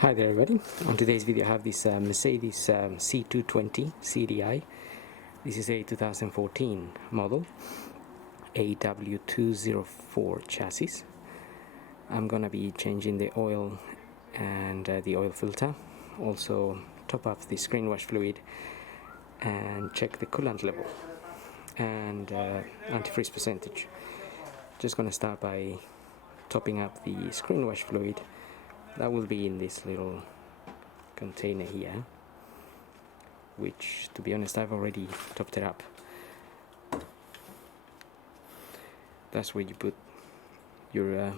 Hi there everybody. On today's video I have this Mercedes C220 CDi. This is a 2014 model AW204 chassis. I'm gonna be changing the oil and the oil filter, also top up the screen wash fluid and check the coolant level and antifreeze percentage. Just gonna start by topping up the screen wash fluid. That will be in this little container here, which, to be honest, I've already topped it up. That's where you put your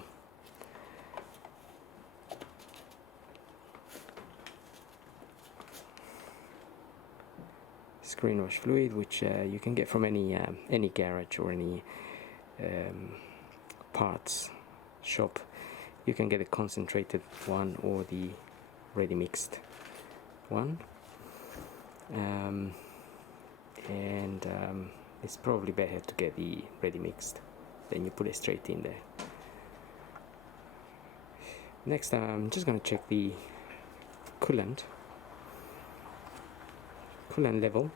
screen wash fluid, which you can get from any garage or any parts shop. You can get a concentrated one or the ready mixed one, and it's probably better to get the ready mixed, then you put it straight in there. Next, I'm just going to check the coolant level.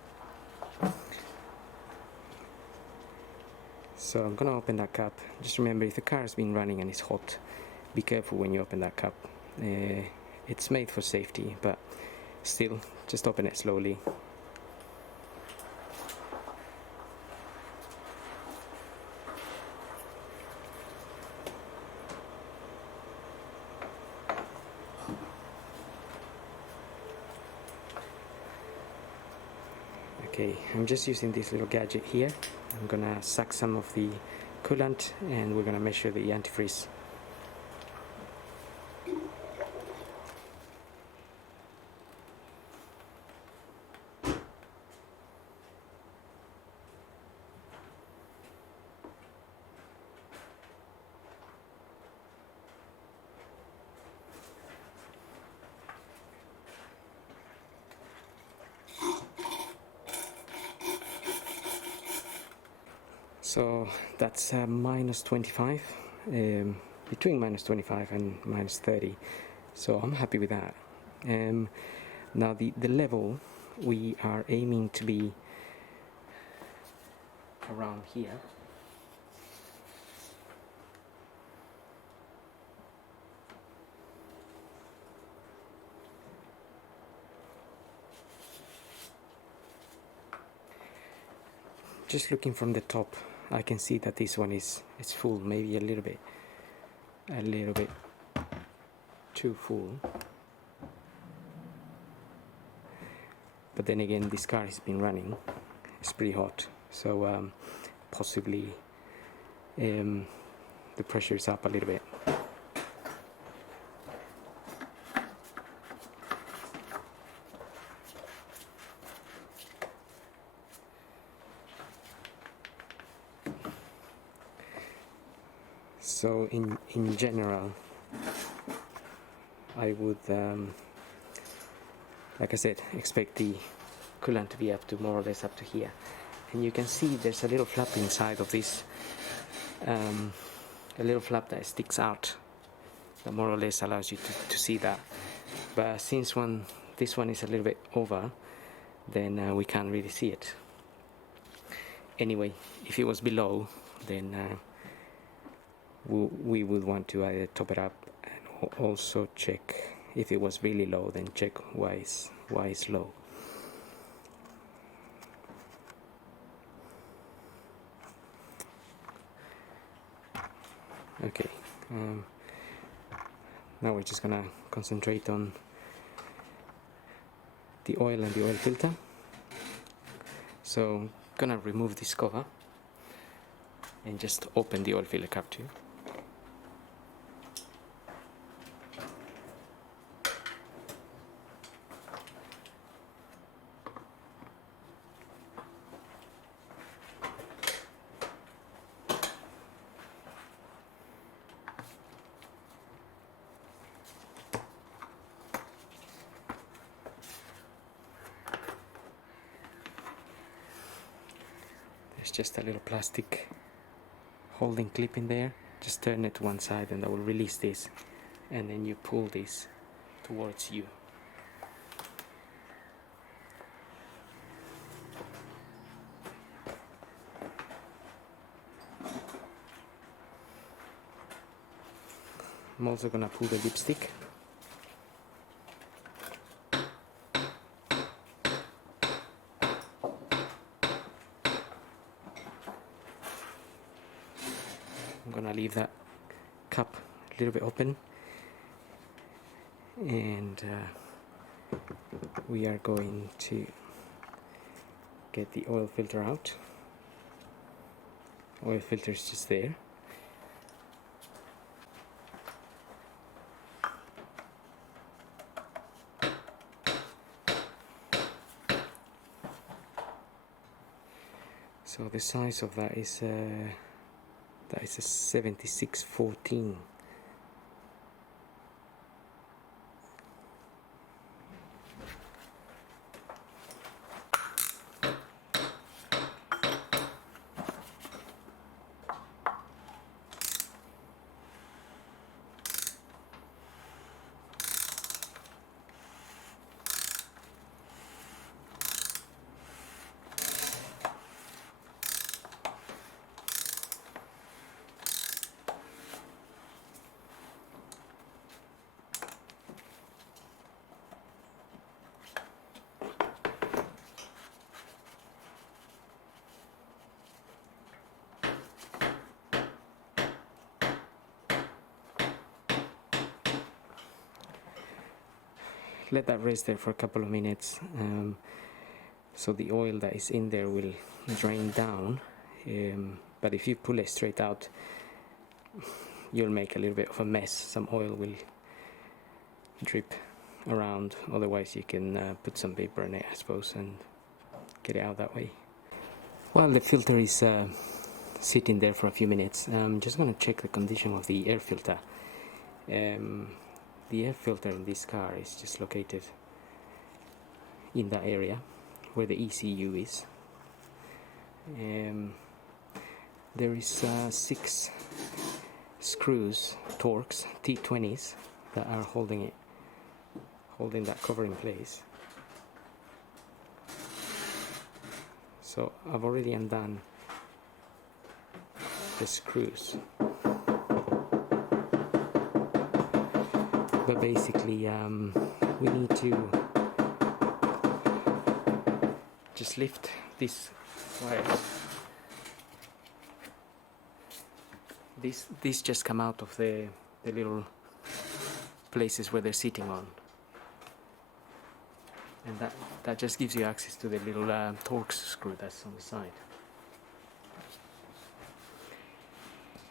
So I'm going to open that cap. Just remember, if the car has been running and it's hot, be careful when you open that cap. It's made for safety, but still, just open it slowly. Okay, I'm just using this little gadget here. I'm gonna suck some of the coolant and we're gonna measure the antifreeze. So that's minus 25, between minus 25 and minus 30. So I'm happy with that. Now the level, we are aiming to be around here. Just looking from the top, I can see that this one is full, maybe a little bit too full. But then again, this car has been running, it's pretty hot, so possibly the pressure is up a little bit. So in general, I would, like I said, expect the coolant to be up to more or less up to here. And you can see there's a little flap inside of this, a little flap that sticks out, that more or less allows you to see that. But since this one is a little bit over, then we can't really see it. Anyway, if it was below, then we would want to either top it up and also check if it was really low, then check why it's low. Okay, now we're just gonna concentrate on the oil and the oil filter. So I'm gonna remove this cover and just open the oil filter cap too. There's just a little plastic holding clip in there. Just turn it to one side and that will release this, and then you pull this towards you. I'm also gonna pull the dipstick. I'm gonna leave that cup a little bit open, and we are going to get the oil filter out. Oil filter is just there. So the size of that is a 7614. Let that rest there for a couple of minutes, so the oil that is in there will drain down, but if you pull it straight out, you'll make a little bit of a mess. Some oil will drip around. Otherwise you can put some paper in it, I suppose, and get it out that way. While the filter is sitting there for a few minutes, I'm just going to check the condition of the air filter. The air filter in this car is just located in that area where the ECU is. There is 6 screws, Torx, T20s, that are holding that cover in place. So I've already undone the screws. But basically we need to just lift this wire. These just come out of the little places where they're sitting on, and that just gives you access to the little Torx screw that's on the side.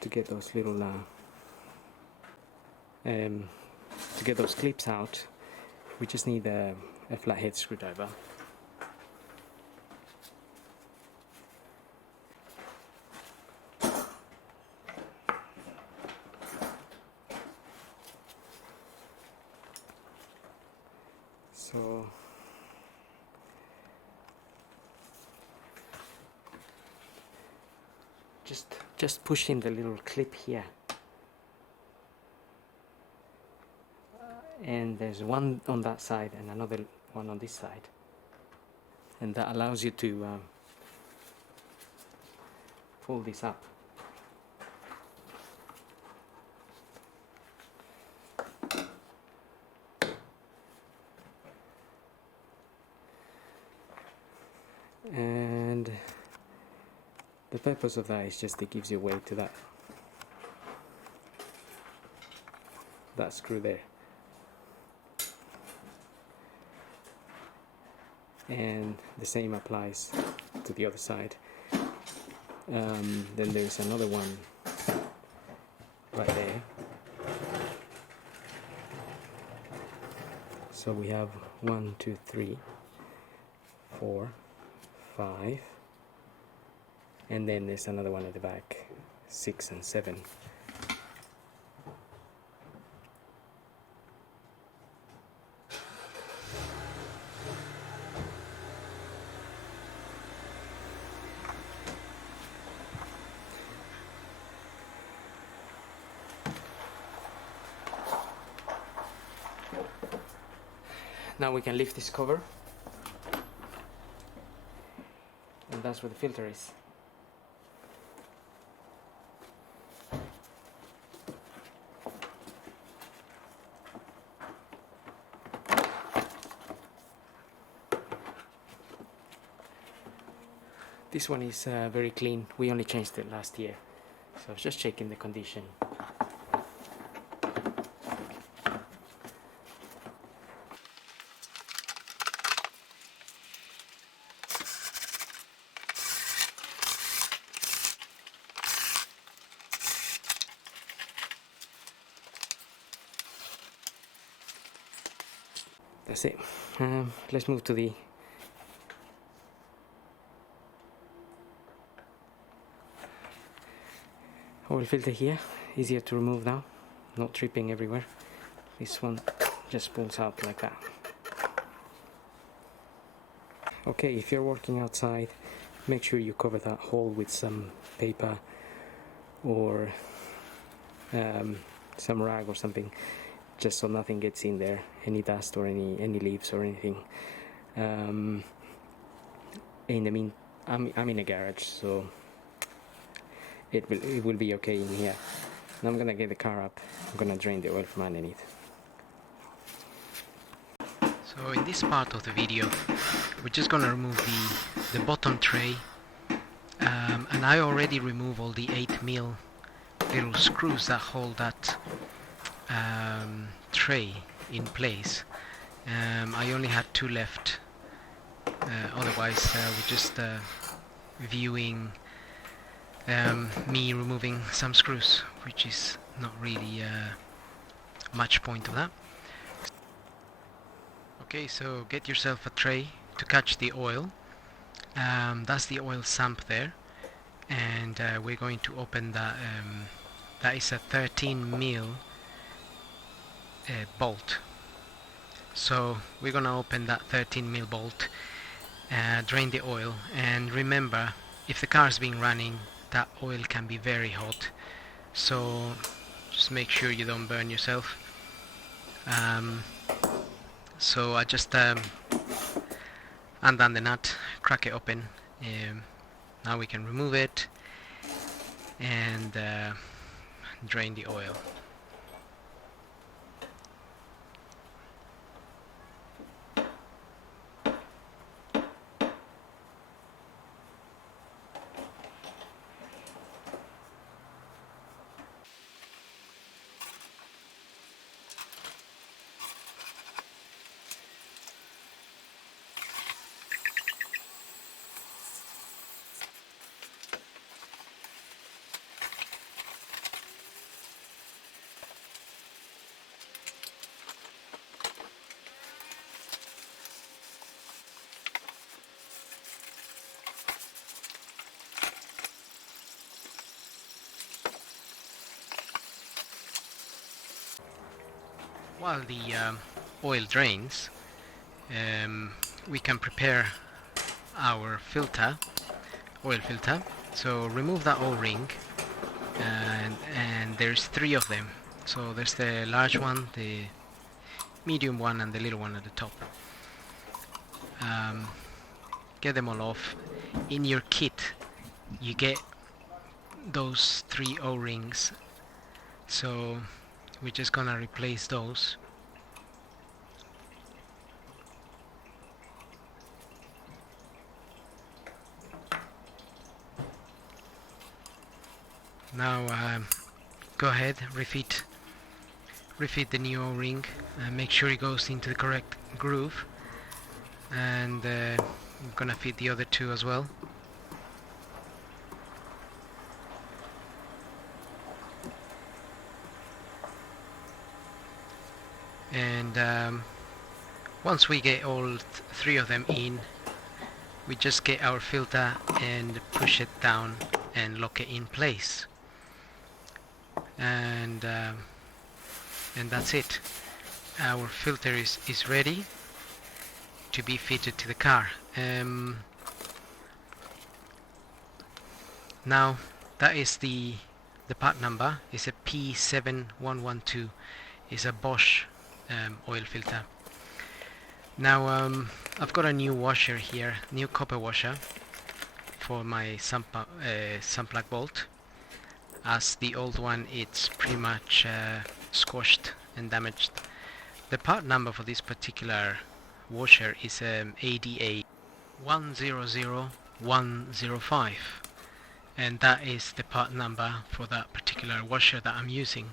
To get those little to get those clips out, we just need a flathead screwdriver. So just push in the little clip here. And there's one on that side and another one on this side, and that allows you to pull this up. And the purpose of that is just it gives you weight to that screw there. And the same applies to the other side. Then there's another one right there. So we have 1, 2, 3, 4, 5, and then there's another one at the back, 6 and 7. Now we can lift this cover, and that's where the filter is. This one is very clean. We only changed it last year, so I was just checking the condition. That's it. Let's move to the oil filter here. Easier to remove now, not dripping everywhere. This one just pulls out like that. Okay, if you're working outside, make sure you cover that hole with some paper or some rag or something, just so nothing gets in there, any dust or any leaves or anything. In the mean, I'm in a garage, so it will be okay in here. Now I'm gonna get the car up. I'm gonna drain the oil from underneath. So in this part of the video, we're just gonna remove the bottom tray, and I already removed all the 8mm little screws that hold that tray in place. I only had 2 left. Otherwise, we're just viewing me removing some screws, which is not really much point of that. Okay, so get yourself a tray to catch the oil. That's the oil sump there, and we're going to open that. That is a 13mm bolt. So we're gonna open that 13mm bolt, drain the oil, and remember, if the car is being running, that oil can be very hot, so just make sure you don't burn yourself. So I just undone the nut, crack it open. Now we can remove it and drain the oil. While the oil drains, we can prepare our oil filter. So remove that O-ring, and there's 3 of them. So there's the large one, the medium one, and the little one at the top. Get them all off. In your kit you get those 3 O-rings, so we're just gonna replace those. Now go ahead, refit the new O-ring, make sure it goes into the correct groove, and I'm gonna fit the other 2 as well. And once we get all 3 of them in, we just get our filter and push it down and lock it in place, and that's it. Our filter is ready to be fitted to the car. Now that is the part number is a P7112. It's a Bosch oil filter. Now I've got a new washer here, new copper washer for my sun plug bolt, as the old one it's pretty much squashed and damaged. The part number for this particular washer is ADA 100105, and that is the part number for that particular washer that I'm using.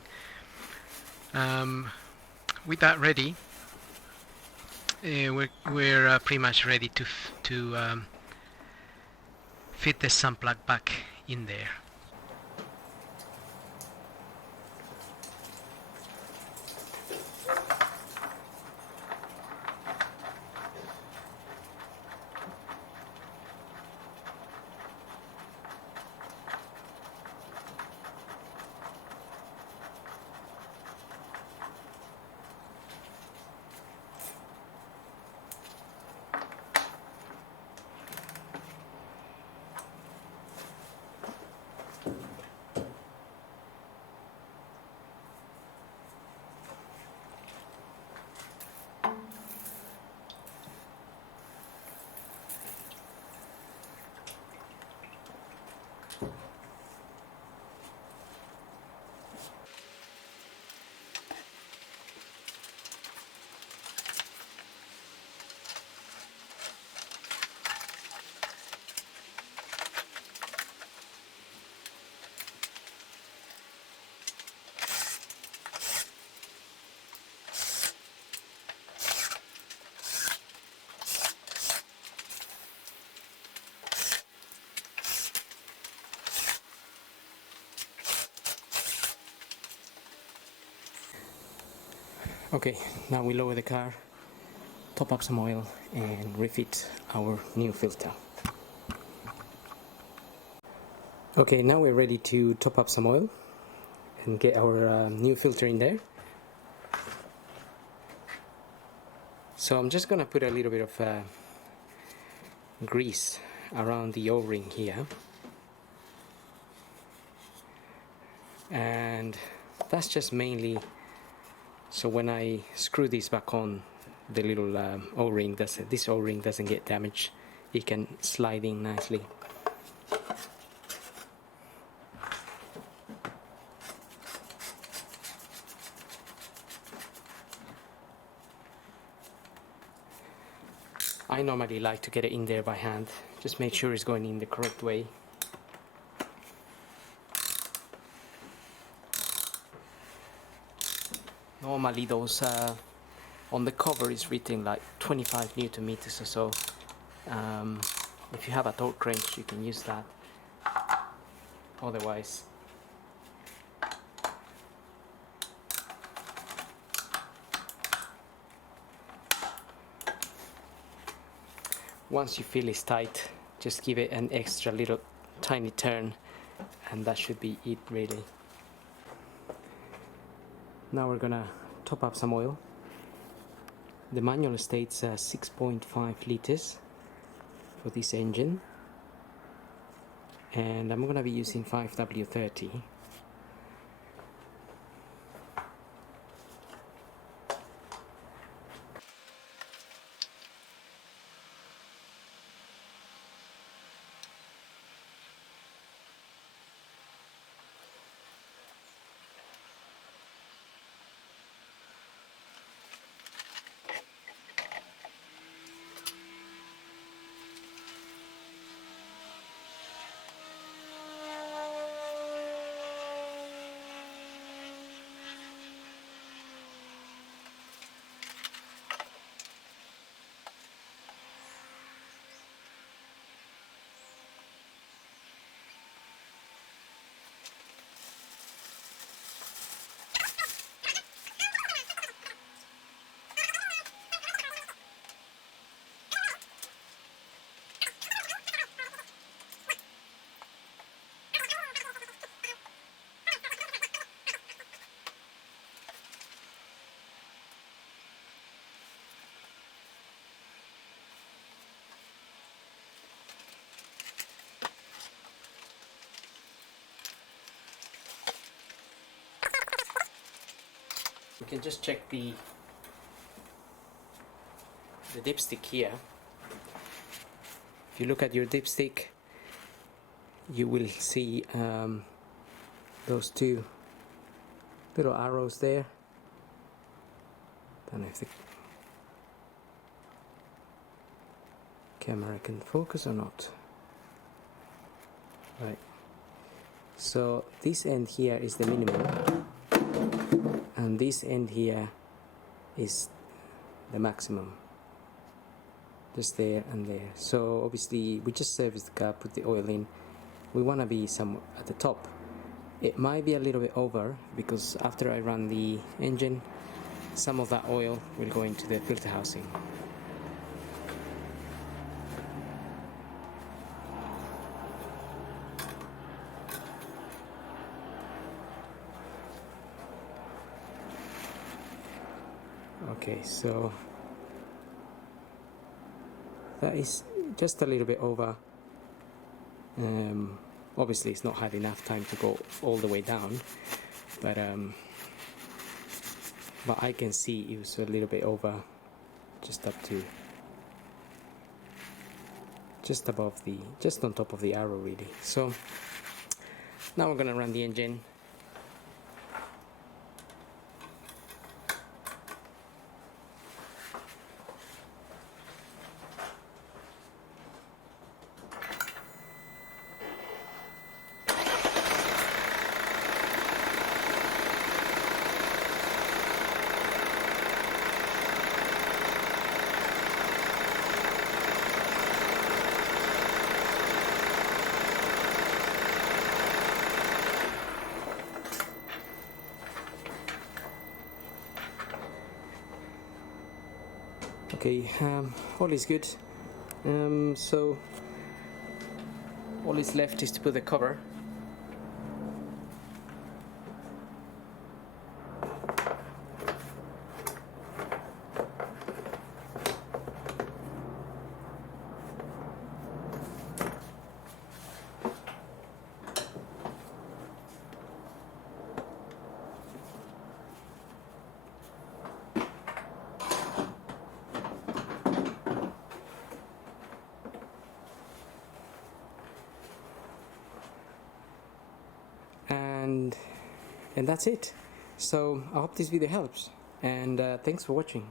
With that ready, we're pretty much ready to fit the sun plug back in there. Okay, now we lower the car, top up some oil and refit our new filter. Okay, now we're ready to top up some oil and get our new filter in there. So I'm just gonna put a little bit of grease around the O-ring here, and that's just mainly so when I screw this back on, the little O-ring this O-ring doesn't get damaged. It can slide in nicely. I normally like to get it in there by hand, just make sure it's going in the correct way. Normally those on the cover is written like 25 Newton meters or so. If you have a torque wrench you can use that, otherwise once you feel it's tight, just give it an extra little tiny turn and that should be it really. Now we're gonna top up some oil. The manual states 6.5 liters for this engine, and I'm gonna be using 5W30. We can just check the the dipstick here, if you look at your dipstick, you will see those two little arrows there. Don't know if the camera can focus or not. Right. So this end here is the minimum, and this end here is the maximum. Just there and there. So obviously we just service the car, put the oil in. We want to be somewhere at the top. It might be a little bit over because after I run the engine, some of that oil will go into the filter housing. Okay, so that is just a little bit over. Obviously it's not had enough time to go all the way down, but I can see it was a little bit over, just up to, just above the, just on top of the arrow really. So now we're gonna run the engine. Okay, all is good. So all is left is to put the cover. And that's it. So I hope this video helps, and thanks for watching.